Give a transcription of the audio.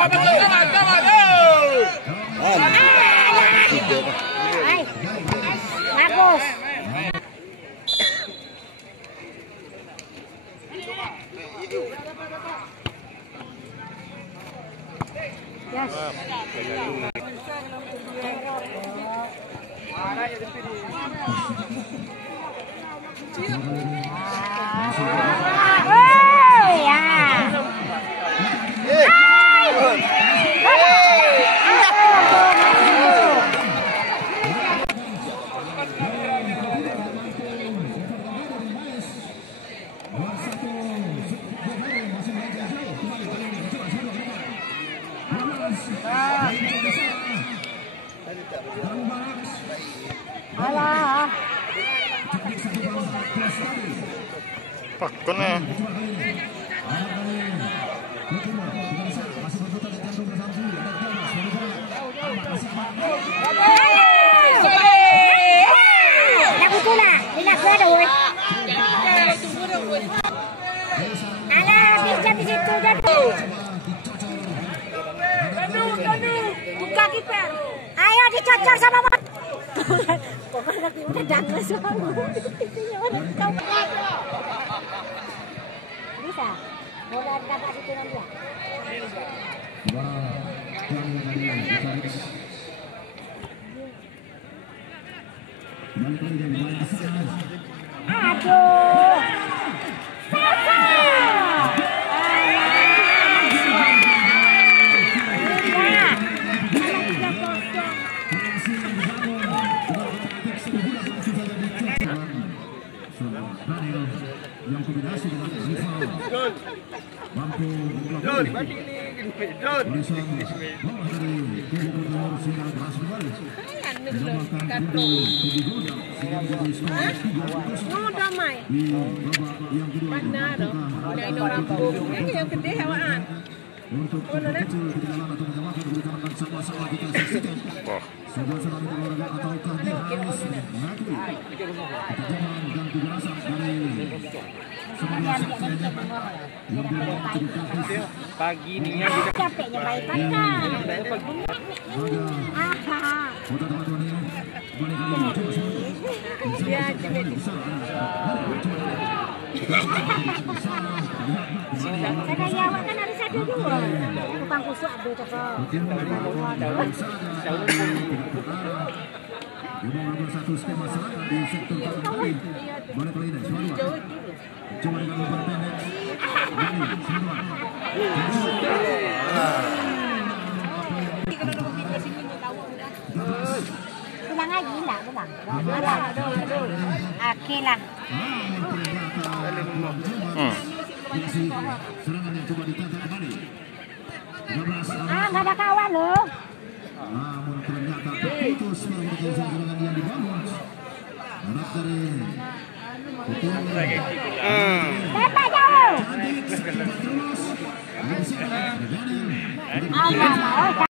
Bagus. Yes. Alah. Pakon ya. Ayo dicocok sama Mat. Pokoknya udah dangles banget. Bisa. Boleh dapat situ nanti ya. Aduh. Yang kombinasi dengan Ziva mampu melakukan tulisan bawah dari kubu Gubernur sehingga berhasil kembali menambahkan kubu Golda sehingga menjadi skor 3-0 di babak yang kedua. Untuk kecil ketinggalan atau menyamakan berikan sama-sama kita saksikan sebuah serangan olahraga ataukah dia harus mengakui ketajaman dan kegerasan dari semua saksikan yang bermain cukup praktis. Pagi ini ya Capeknya baik kan. Kota teman-teman ini kembali kali ini coba semua Saya awak kan harus ada juga. Tukang kusuk ada cokok. satu skema serangan di sektor kanan kiri. Bola kali ini Semarang. Coba dengan umpan pendek. Dari Semarang. Pulang lagi lah, pulang. Oke lah. Serangan yang coba ditata kembali. Nggak ada kawan loh. Namun ternyata terputus merupakan serangan yang dibangun. Anak dari Tembak jauh. Allah mau.